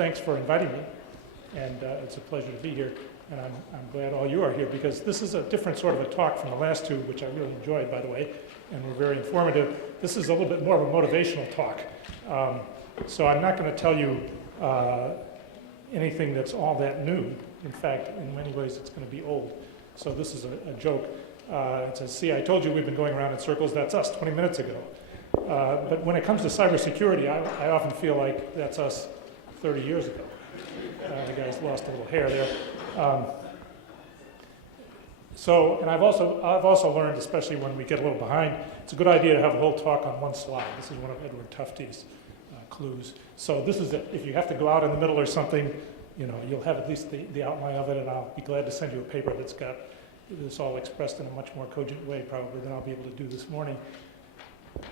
thanks for inviting me, and it's a pleasure to be here. And I'm glad all you are here, because this is a different sort of a talk from the last two, which I really enjoyed, by the way, and were very informative. This is a little bit more of a motivational talk. So I'm not going to tell you anything that's all that new. In fact, in many ways, it's going to be old. So this is a joke. It says, see, I told you we've been going around in circles. That's us 20 minutes ago. But when it comes to cybersecurity, I often feel like that's us 30 years ago. The guy's lost a little hair there. And I've also learned, especially when we get a little behind, it's a good idea to have a whole talk on one slide. This is one of Edward Tufte's clues. So this is if you have to go out in the middle or something, you'll have at least the outline of it, and I'll be glad to send you a paper that's got this all expressed in a much more cogent way, probably, than I'll be able to do this morning.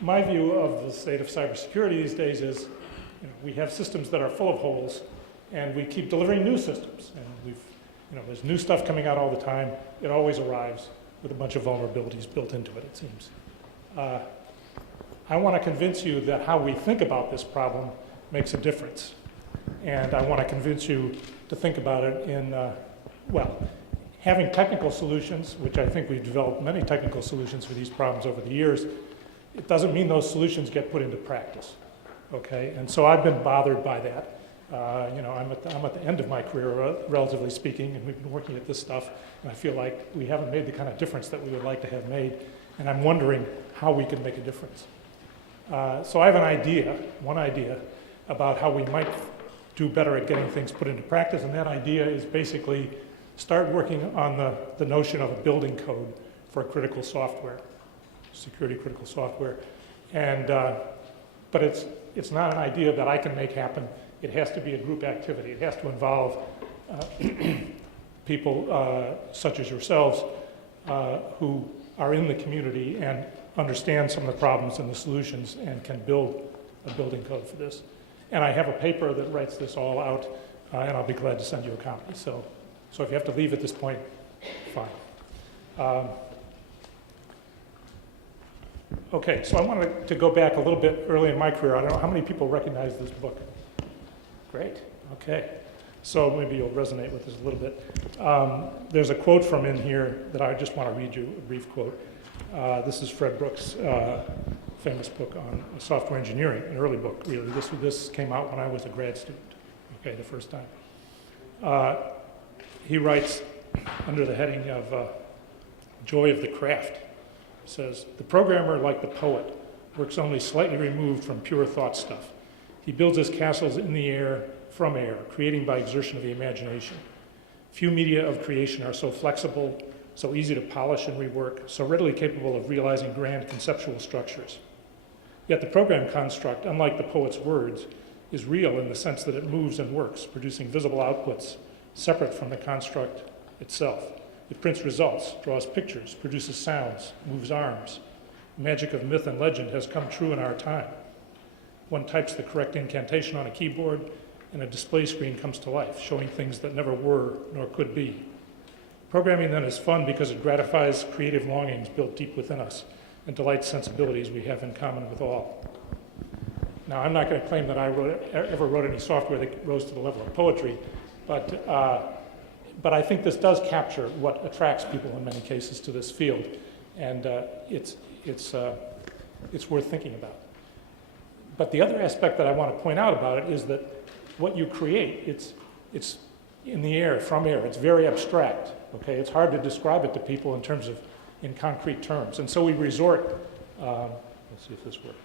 My view of the state of cybersecurity these days is, we have systems that are full of holes, and we keep delivering new systems. And there's new stuff coming out all the time. It always arrives with a bunch of vulnerabilities built into it, it seems. I want to convince you that how we think about this problem makes a difference. And I want to convince you to think about it in, having technical solutions, which I think we've developed many technical solutions for these problems over the years. It doesn't mean those solutions get put into practice, okay? And so I've been bothered by that. I'm at the end of my career, relatively speaking, and we've been working at this stuff, and I feel like we haven't made the kind of difference that we would like to have made, and I'm wondering how we can make a difference. So I have one idea, about how we might do better at getting things put into practice, and that idea is basically start working on the notion of a building code for critical software, security critical software. And, but it's not an idea that I can make happen. It has to be a group activity. It has to involve people such as yourselves who are in the community and understand some of the problems and the solutions and can build a building code for this. And I have a paper that writes this all out, and I'll be glad to send you a copy. So if you have to leave at this point, fine. Okay, so I wanted to go back a little bit early in my career. I don't know how many people recognize this book. Great, okay. So maybe you'll resonate with this a little bit. There's a quote from in here that I just want to read you, a brief quote. This is Fred Brooks' famous book on software engineering, an early book, really. This came out when I was a grad student, okay, the first time. He writes, under the heading of Joy of the Craft, says, the programmer, like the poet, works only slightly removed from pure thought stuff. He builds his castles in the air, from air, creating by exertion of the imagination. Few media of creation are so flexible, so easy to polish and rework, so readily capable of realizing grand conceptual structures. Yet the program construct, unlike the poet's words, is real in the sense that it moves and works, producing visible outputs separate from the construct itself. It prints results, draws pictures, produces sounds, moves arms. The magic of myth and legend has come true in our time. One types the correct incantation on a keyboard, and a display screen comes to life, showing things that never were nor could be. Programming then is fun because it gratifies creative longings built deep within us and delights sensibilities we have in common with all. Now, I'm not going to claim that I ever wrote any software that rose to the level of poetry, but I think this does capture what attracts people in many cases to this field, and it's worth thinking about. But the other aspect that I want to point out about it is that what you create, it's in the air, from air. It's very abstract. Okay, it's hard to describe it to people in concrete terms, and so we resort. Let's see if this works.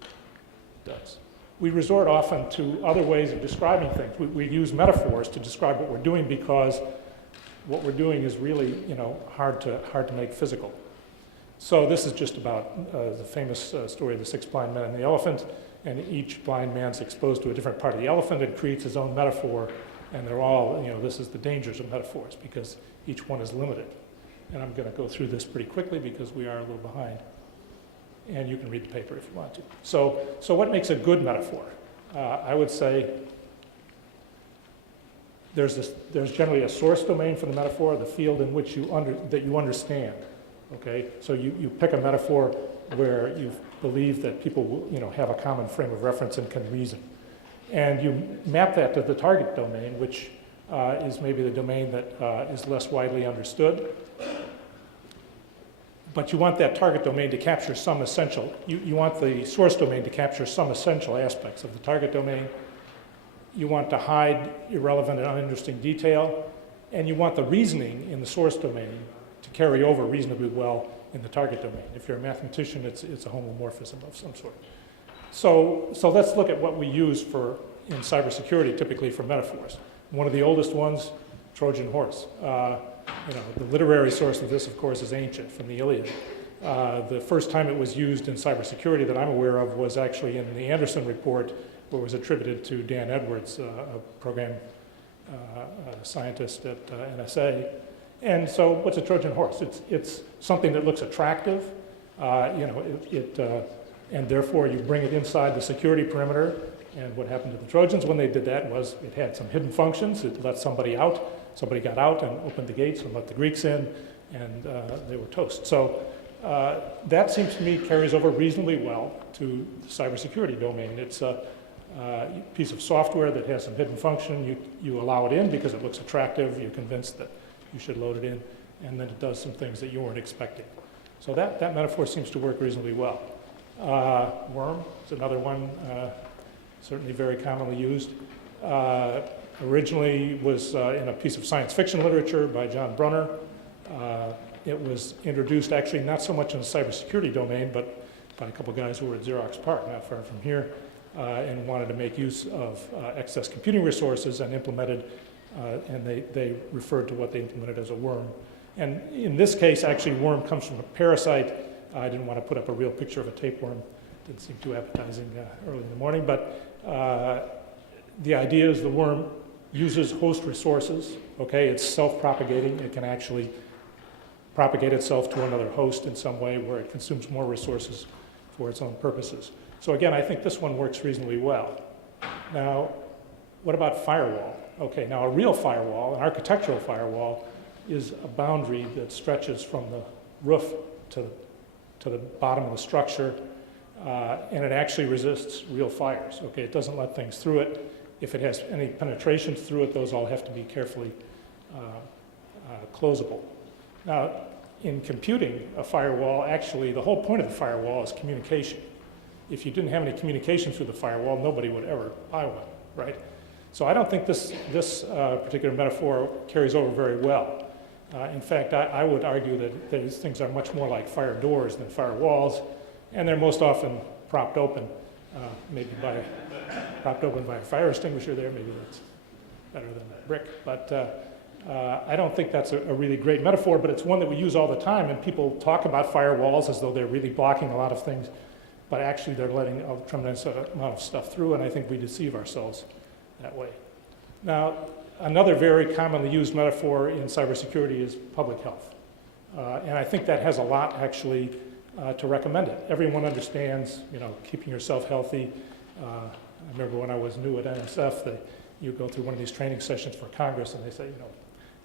It does. We resort often to other ways of describing things. We use metaphors to describe what we're doing because what we're doing is really, hard to make physical. So this is just about the famous story of the 6 blind men and the elephant, and each blind man's exposed to a different part of the elephant and creates his own metaphor, and they're all, this is the dangers of metaphors because each one is limited. And I'm going to go through this pretty quickly because we are a little behind. And you can read the paper if you want to. So what makes a good metaphor? I would say there's generally a source domain for the metaphor, the field in which that you understand. Okay, so you pick a metaphor where you believe that people will, have a common frame of reference and can reason. And you map that to the target domain, which is maybe the domain that is less widely understood. But you want that target domain to capture some essential, you want the source domain to capture some essential aspects of the target domain. You want to hide irrelevant and uninteresting detail. And you want the reasoning in the source domain to carry over reasonably well in the target domain. If you're a mathematician, it's a homomorphism of some sort. So let's look at what we use in cybersecurity typically for metaphors. One of the oldest ones, Trojan Horse. The literary source of this, of course, is ancient, from the Iliad. The first time it was used in cybersecurity that I'm aware of was actually in the Anderson report, where it was attributed to Dan Edwards, a program scientist at NSA. And so what's a Trojan horse? It's something that looks attractive, and therefore you bring it inside the security perimeter. And what happened to the Trojans when they did that was it had some hidden functions. It let somebody out. Somebody got out and opened the gates and let the Greeks in, and they were toast. So that seems to me carries over reasonably well to the cybersecurity domain. It's a piece of software that has some hidden function. You allow it in because it looks attractive. You're convinced that you should load it in, and then it does some things that you weren't expecting. So that metaphor seems to work reasonably well. Worm is another one, certainly very commonly used. Originally was in a piece of science fiction literature by John Brunner. It was introduced actually not so much in the cybersecurity domain, but by a couple guys who were at Xerox PARC, not far from here, and wanted to make use of excess computing resources and implemented, and they referred to what they implemented as a worm. And in this case, actually, worm comes from a parasite. I didn't want to put up a real picture of a tapeworm. Didn't seem too appetizing early in the morning, but the idea is the worm uses host resources, okay? It's self-propagating. It can actually propagate itself to another host in some way where it consumes more resources for its own purposes. So again, I think this one works reasonably well. Now, what about firewall? Okay, now a real firewall, an architectural firewall, is a boundary that stretches from the roof to the bottom of the structure, and it actually resists real fires, okay? It doesn't let things through it. If it has any penetrations through it, those all have to be carefully closable. Now, in computing a firewall, actually, the whole point of the firewall is communication. If you didn't have any communication through the firewall, nobody would ever buy one, right? So I don't think this particular metaphor carries over very well. In fact, I would argue that these things are much more like fire doors than firewalls, and they're most often propped open, propped open by a fire extinguisher there. Maybe that's better than a brick. But I don't think that's a really great metaphor, but it's one that we use all the time, and people talk about firewalls as though they're really blocking a lot of things, but actually they're letting a tremendous amount of stuff through, and I think we deceive ourselves that way. Now, another very commonly used metaphor in cybersecurity is public health. And I think that has a lot, actually, to recommend it. Everyone understands, keeping yourself healthy. I remember when I was new at NSF, you go through one of these training sessions for Congress, and they say,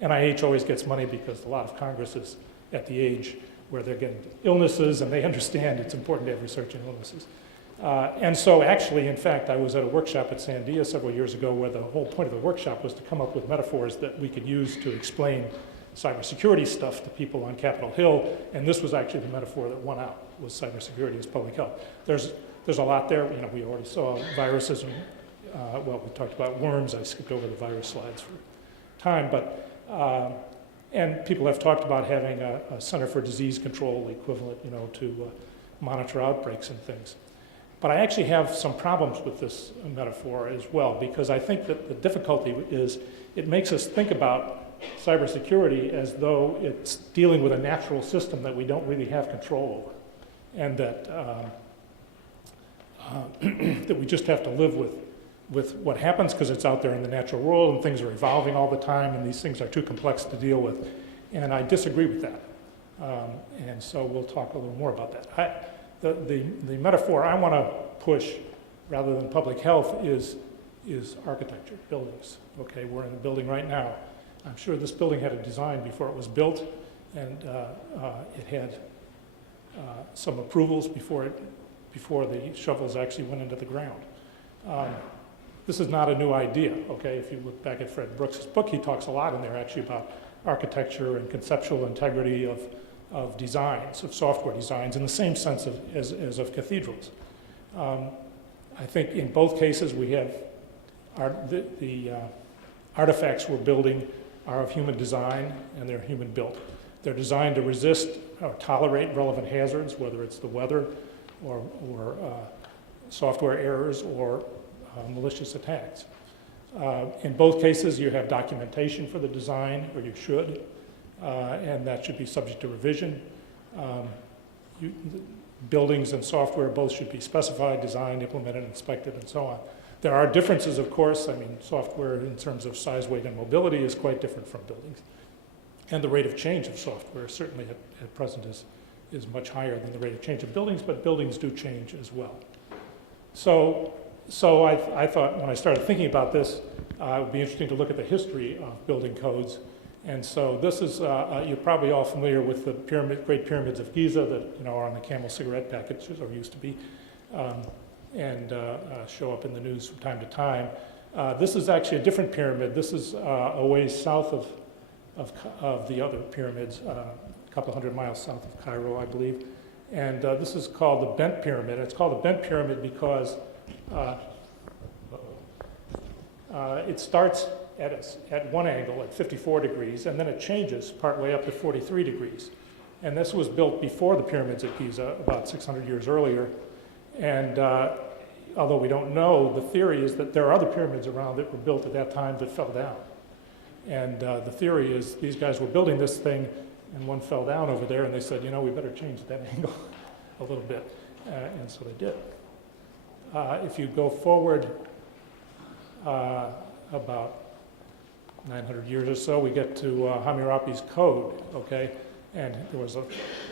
NIH always gets money because a lot of Congress is at the age where they're getting illnesses, and they understand it's important to have research in illnesses. And so actually, in fact, I was at a workshop at Sandia several years ago where the whole point of the workshop was to come up with metaphors that we could use to explain cybersecurity stuff to people on Capitol Hill, and this was actually the metaphor that won out, was cybersecurity as public health. There's a lot there. We already saw viruses, and we talked about worms. I skipped over the virus slides for time, but and people have talked about having a Center for Disease Control equivalent, to monitor outbreaks and things. But I actually have some problems with this metaphor as well, because I think that the difficulty is it makes us think about cybersecurity as though it's dealing with a natural system that we don't really have control over, and that that we just have to live with what happens because it's out there in the natural world, and things are evolving all the time, and these things are too complex to deal with. And I disagree with that. And so we'll talk a little more about that. The metaphor I want to push, rather than public health, is architecture, buildings. Okay, we're in a building right now. I'm sure this building had a design before it was built, and it had some approvals before the shovels actually went into the ground. this is not a new idea, okay? If you look back at Fred Brooks' book, he talks a lot in there actually about architecture and conceptual integrity of designs, of software designs, in the same sense as of cathedrals. I think in both cases we have the artifacts we're building are of human design and they're human built. They're designed to resist or tolerate relevant hazards, whether it's the weather or software errors or malicious attacks. In both cases, you have documentation for the design, or you should, and that should be subject to revision. Buildings and software both should be specified, designed, implemented, inspected, and so on. There are differences, of course. I mean, software in terms of size, weight, and mobility is quite different from buildings. And the rate of change of software certainly at present is much higher than the rate of change of buildings, but buildings do change as well. So I thought when I started thinking about this, it would be interesting to look at the history of building codes. And so this is, you're probably all familiar with the Great Pyramids of Giza that are on the Camel cigarette packages, or used to be, and show up in the news from time to time. This is actually a different pyramid. This is a ways south of the other pyramids, a couple hundred miles south of Cairo, I believe. And this is called the Bent Pyramid. It's called the Bent Pyramid because it starts at one angle at 54 degrees, and then it changes partway up to 43 degrees. And this was built before the pyramids at Giza, about 600 years earlier. And although we don't know, the theory is that there are other pyramids around that were built at that time that fell down. And the theory is these guys were building this thing, and one fell down over there, and they said, we better change that angle a little bit. And so they did. If you go forward about 900 years or so, we get to Hammurabi's code, okay? And there was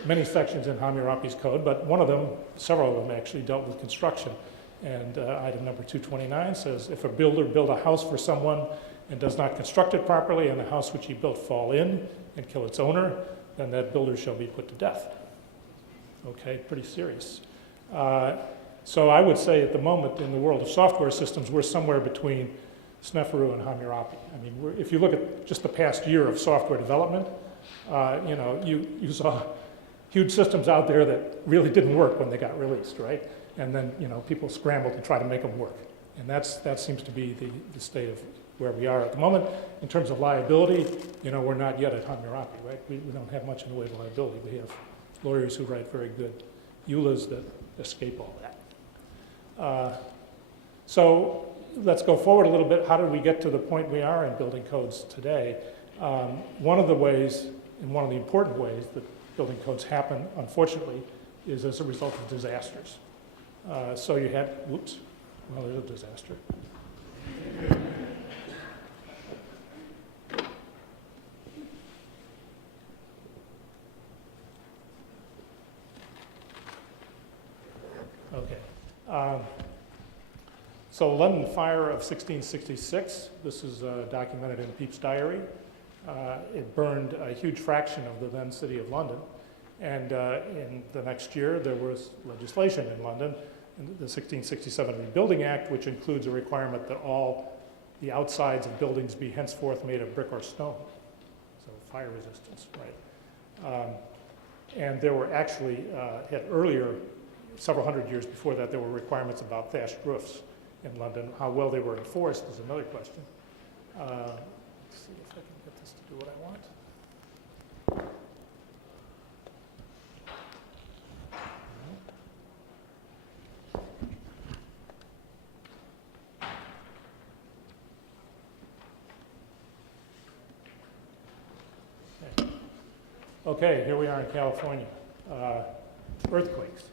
many sections in Hammurabi's code, but one of them, several of them actually, dealt with construction. And item number 229 says, if a builder build a house for someone and does not construct it properly, and the house which he built fall in and kill its owner, then that builder shall be put to death. Okay, pretty serious. So I would say at the moment in the world of software systems, we're somewhere between Sneferu and Hammurabi. I mean, if you look at just the past year of software development, you saw huge systems out there that really didn't work when they got released, right? And then people scrambled to try to make them work. And that seems to be the state of where we are at the moment. In terms of liability, we're not yet at Hammurabi, right? We don't have much in the way of liability. We have lawyers who write very good EULAs that escape all that. So let's go forward a little bit. How did we get to the point we are in building codes today? One of the ways, and one of the important ways that building codes happen, unfortunately, is as a result of disasters. So you had, whoops, well, there's a disaster. Okay. So London fire of 1666, this is documented in Pepys' diary. It burned a huge fraction of the then city of London. And in the next year, there was legislation in London, the 1667 Rebuilding Act, which includes a requirement that all the outsides of buildings be henceforth made of brick or stone. So fire resistance, right? And there were actually, earlier, several hundred years before that, there were requirements about thatched roofs in London. How well they were enforced is another question. Let's see if I can get this to do what I want. Okay, here we are in California. Earthquakes.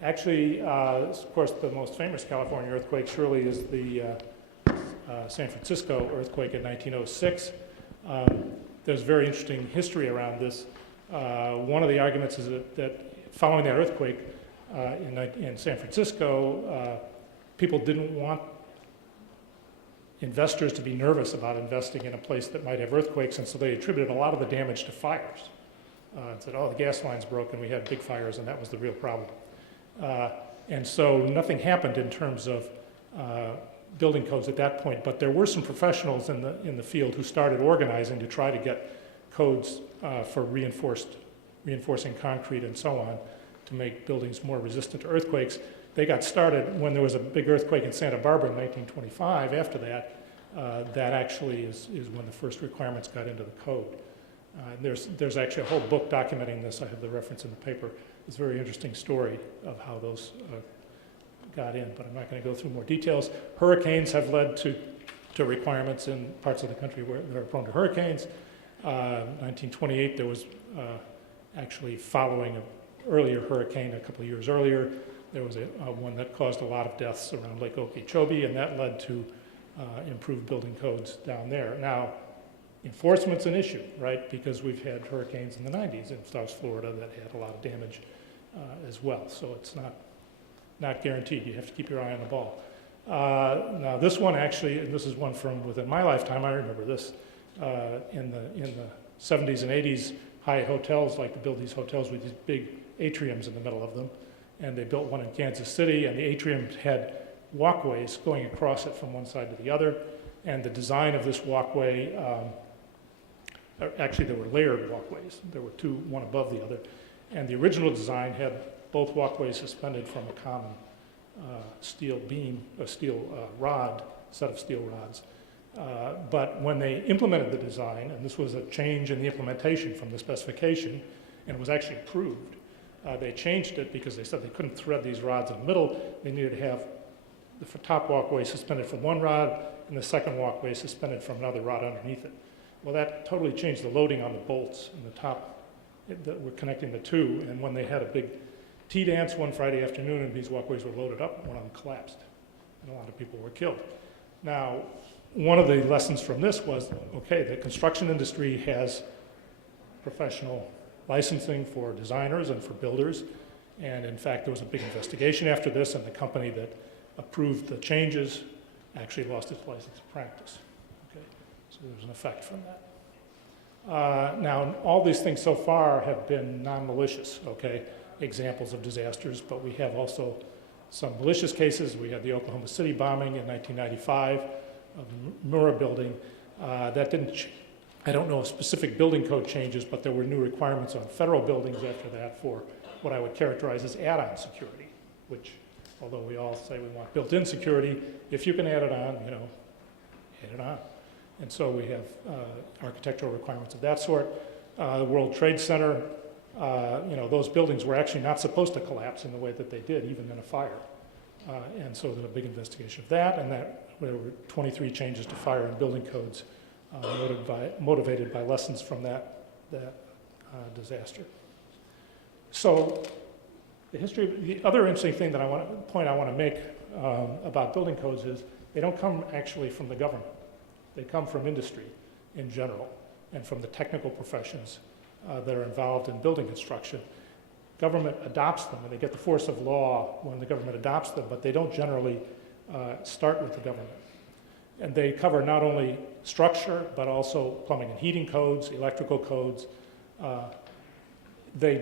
Actually, of course, the most famous California earthquake surely is the San Francisco earthquake in 1906. There's very interesting history around this. One of the arguments is that following that earthquake in San Francisco, people didn't want investors to be nervous about investing in a place that might have earthquakes, and so they attributed a lot of the damage to fires. And said, oh, the gas line's broken, we had big fires, and that was the real problem. And so nothing happened in terms of building codes at that point, but there were some professionals in the field who started organizing to try to get codes for reinforcing concrete and so on to make buildings more resistant to earthquakes. They got started when there was a big earthquake in Santa Barbara in 1925. After that, that actually is when the first requirements got into the code. There's actually a whole book documenting this. I have the reference in the paper. It's a very interesting story of how those got in, but I'm not going to go through more details. Hurricanes have led to requirements in parts of the country where they're prone to hurricanes. 1928, there was actually following an earlier hurricane a couple of years earlier. There was one that caused a lot of deaths around Lake Okeechobee, and that led to improved building codes down there. Now, enforcement's an issue, right? Because we've had hurricanes in the 90s in South Florida that had a lot of damage as well. So it's not guaranteed. You have to keep your eye on the ball. Now this one actually, and this is one from within my lifetime, I remember this, in the 70s and 80s, high hotels like to build these hotels with these big atriums in the middle of them. And they built one in Kansas City, and the atrium had walkways going across it from one side to the other. And the design of this walkway, actually there were layered walkways. There were two, one above the other. And the original design had both walkways suspended from a common steel beam, a steel rod, set of steel rods. But when they implemented the design, and this was a change in the implementation from the specification, and it was actually approved, they changed it because they said they couldn't thread these rods in the middle. They needed to have the top walkway suspended from one rod and the second walkway suspended from another rod underneath it. Well, that totally changed the loading on the bolts in the top that were connecting the two. And when they had a big tea dance one Friday afternoon and these walkways were loaded up, one of them collapsed. And a lot of people were killed. Now, one of the lessons from this was, okay, the construction industry has professional licensing for designers and for builders. And in fact, there was a big investigation after this, and the company that approved the changes actually lost its license to practice. Okay, so there's an effect from that. Now, all these things so far have been non-malicious, okay, examples of disasters, but we have also some malicious cases. We had the Oklahoma City bombing in 1995 of the Murrah building. That didn't, I don't know of specific building code changes, but there were new requirements on federal buildings after that for what I would characterize as add-on security, which, although we all say we want built-in security, if you can add it on, you know, add it on. And so we have architectural requirements of that sort. The World Trade Center, you know, those buildings were actually not supposed to collapse in the way that they did, even in a fire. And so there's a big investigation of that, and that there were 23 changes to fire and building codes motivated by lessons from that disaster. So the other interesting thing that I want to make about building codes is they don't come actually from the government. They come from industry in general and from the technical professions that are involved in building construction. Government adopts them, and they get the force of law when the government adopts them, but they don't generally start with the government. And they cover not only structure, but also plumbing and heating codes, electrical codes. They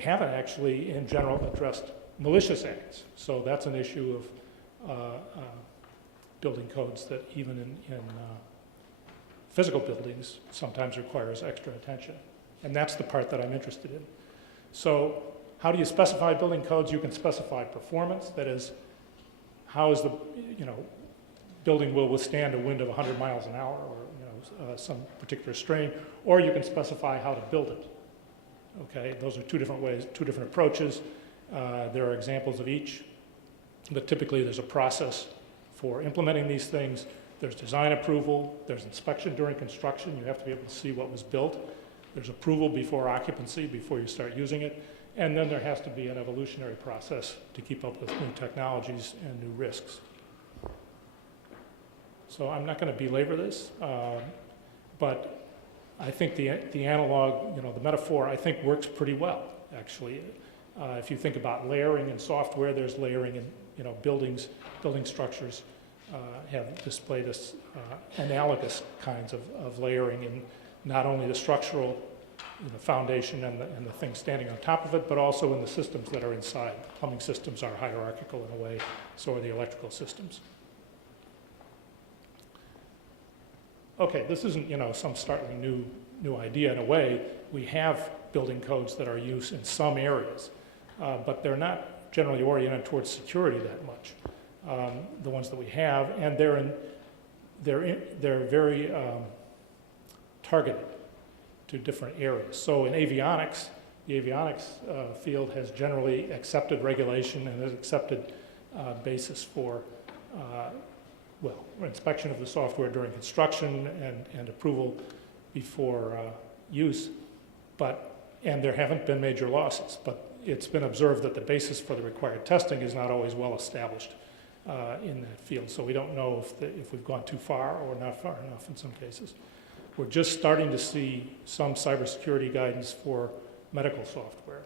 haven't actually, in general, addressed malicious acts. So that's an issue of building codes that even in physical buildings sometimes requires extra attention. And that's the part that I'm interested in. So how do you specify building codes? You can specify performance. That is, how is the, you know, building will withstand a wind of 100 miles an hour or, you know, some particular strain, or you can specify how to build it. Okay, those are two different ways, two different approaches. There are examples of each, but typically there's a process for implementing these things. There's design approval, there's inspection during construction. You have to be able to see what was built. There's approval before occupancy, before you start using it. And then there has to be an evolutionary process to keep up with new technologies and new risks. So I'm not going to belabor this, but I think the analog, you know, the metaphor, I think works pretty well, actually. If you think about layering in software, there's layering in, you know, buildings, building structures have displayed us analogous kinds of layering in not only the structural, you know, foundation and the things standing on top of it, but also in the systems that are inside. Plumbing systems are hierarchical in a way, so are the electrical systems. okay, this isn't, you know, some startling new idea in a way. We have building codes that are used in some areas, but they're not generally oriented towards security that much. The ones that we have, and they're very targeted to different areas. So in avionics, the avionics field has generally accepted regulation and has accepted basis for well, inspection of the software during construction and approval before use, and there haven't been major losses, but it's been observed that the basis for the required testing is not always well established in that field. So we don't know if we've gone too far or not far enough in some cases. We're just starting to see some cybersecurity guidance for medical software,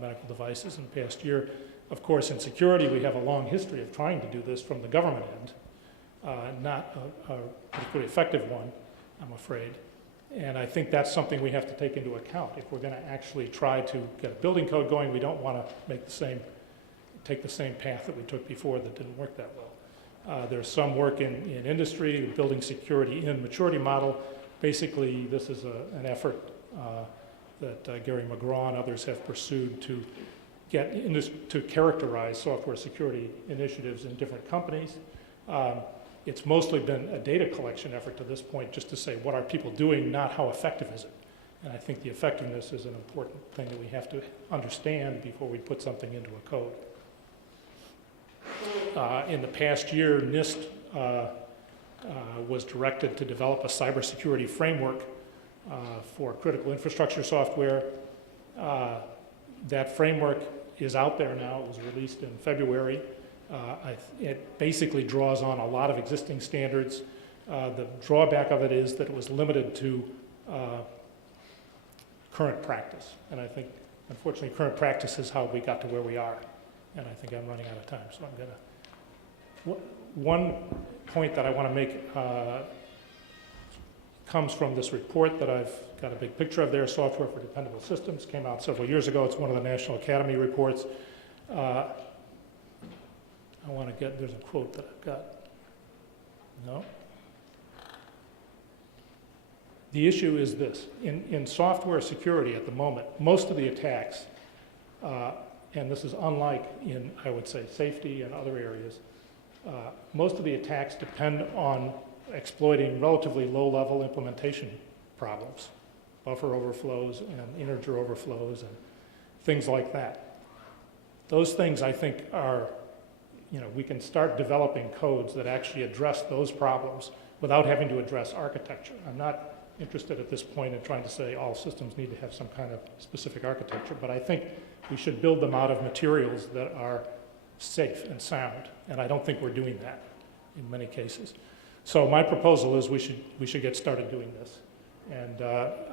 medical devices in the past year. Of course, in security, we have a long history of trying to do this from the government end, not a particularly effective one, I'm afraid. And I think that's something we have to take into account. If we're going to actually try to get a building code going, we don't want to take the same path that we took before that didn't work that well. There's some work in industry, building security in maturity model. Basically, this is an effort that Gary McGraw and others have pursued to to characterize software security initiatives in different companies. It's mostly been a data collection effort to this point, just to say what are people doing, not how effective is it. And I think the effectiveness is an important thing that we have to understand before we put something into a code. In the past year, NIST was directed to develop a cybersecurity framework for critical infrastructure software. That framework is out there now. It was released in February. It basically draws on a lot of existing standards. The drawback of it is that it was limited to current practice. And I think, unfortunately, current practice is how we got to where we are. And I think I'm running out of time, so I'm going to... One point that I want to make comes from this report that I've got a big picture of there, Software for Dependable Systems, came out several years ago. It's one of the National Academy reports. I want to get, there's a quote that I've got. No? The issue is this. In software security at the moment, most of the attacks, and this is unlike in, I would say, safety and other areas, most of the attacks depend on exploiting relatively low-level implementation problems, buffer overflows and integer overflows and things like that. Those things, I think, are, you know, we can start developing codes that actually address those problems without having to address architecture. I'm not interested at this point in trying to say all systems need to have some kind of specific architecture, but I think we should build them out of materials that are safe and sound, and I don't think we're doing that in many cases. So my proposal is we should get started doing this. And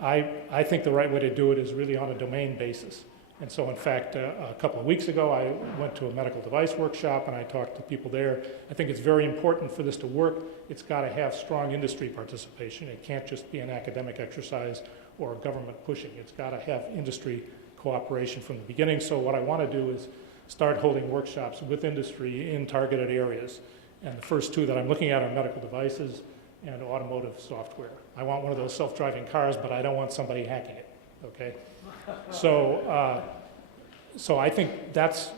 I think the right way to do it is really on a domain basis. And so, in fact, a couple of weeks ago, I went to a medical device workshop and I talked to people there. I think it's very important for this to work. It's got to have strong industry participation. It can't just be an academic exercise or government pushing. It's got to have industry cooperation from the beginning. So what I want to do is start holding workshops with industry in targeted areas. And the first two that I'm looking at are medical devices and automotive software. I want one of those self-driving cars, but I don't want somebody hacking it, okay? So I think that's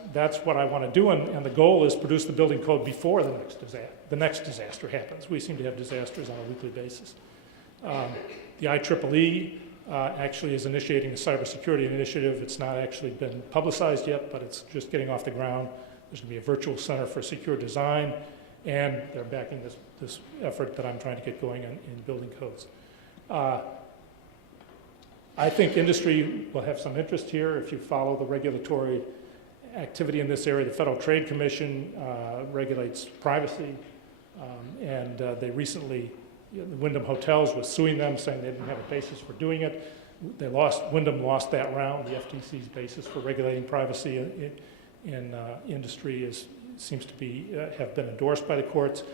what I want to do, and the goal is produce the building code before the next disaster happens. We seem to have disasters on a weekly basis. The IEEE actually is initiating a cybersecurity initiative. It's not actually been publicized yet, but it's just getting off the ground. There's going to be a virtual center for secure design, and they're backing this effort that I'm trying to get going in building codes. I think industry will have some interest here if you follow the regulatory activity in this area. The Federal Trade Commission regulates privacy, and they recently, the Wyndham Hotels was suing them, saying they didn't have a basis for doing it. Wyndham lost that round. The FTC's basis for regulating privacy in industry seems to have been endorsed by the courts.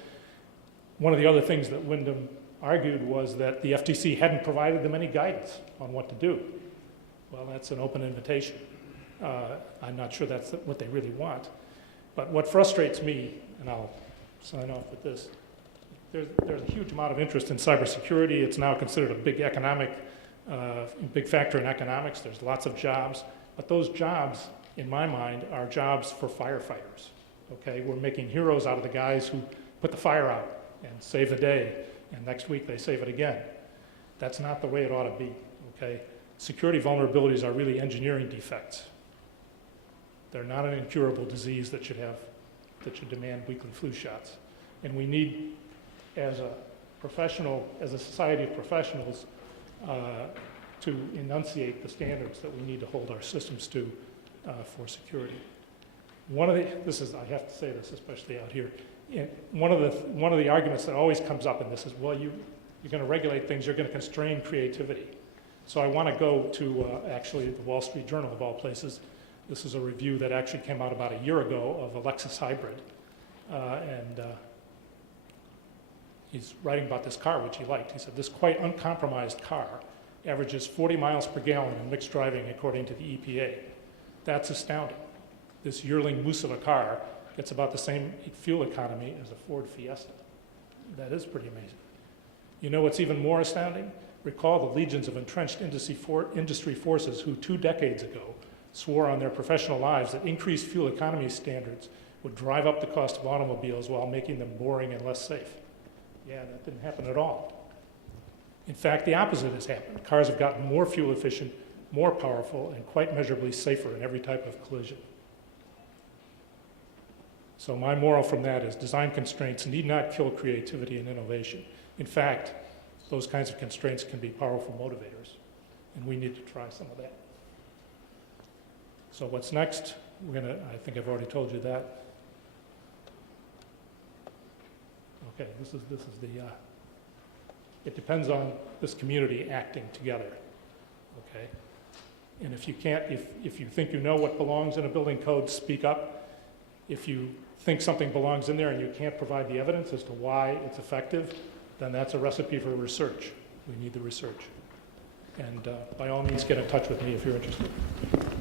One of the other things that Wyndham argued was that the FTC hadn't provided them any guidance on what to do. Well, that's an open invitation. I'm not sure that's what they really want. But what frustrates me, and I'll sign off with this, there's a huge amount of interest in cybersecurity. It's now considered a big big factor in economics. There's lots of jobs, but those jobs, in my mind, are jobs for firefighters. Okay, we're making heroes out of the guys who put the fire out and save the day, and next week they save it again. That's not the way it ought to be. Okay, security vulnerabilities are really engineering defects. They're not an incurable disease that should demand weekly flu shots. And we need, as a society of professionals, to enunciate the standards that we need to hold our systems to for security. I have to say this, especially out here. One of the arguments that always comes up in this is, well, you're going to regulate things, you're going to constrain creativity. So I want to go to actually the Wall Street Journal, of all places. This is a review that actually came out about a year ago of a Lexus Hybrid. He's writing about this car, which he liked. He said, this quite uncompromised car averages 40 miles per gallon in mixed driving according to the EPA. That's astounding. This yearling moose of a car gets about the same fuel economy as a Ford Fiesta. That is pretty amazing. You know what's even more astounding? Recall the legions of entrenched industry forces who 2 decades ago swore on their professional lives that increased fuel economy standards would drive up the cost of automobiles while making them boring and less safe. Yeah, that didn't happen at all. In fact, the opposite has happened. Cars have gotten more fuel efficient, more powerful, and quite measurably safer in every type of collision. So my moral from that is design constraints need not kill creativity and innovation. In fact, those kinds of constraints can be powerful motivators, and we need to try some of that. So what's next? I think I've already told you that. Okay, this is it depends on this community acting together, okay? And if you think you know what belongs in a building code, speak up. If you think something belongs in there and you can't provide the evidence as to why it's effective, then that's a recipe for research. We need the research. And by all means, get in touch with me if you're interested.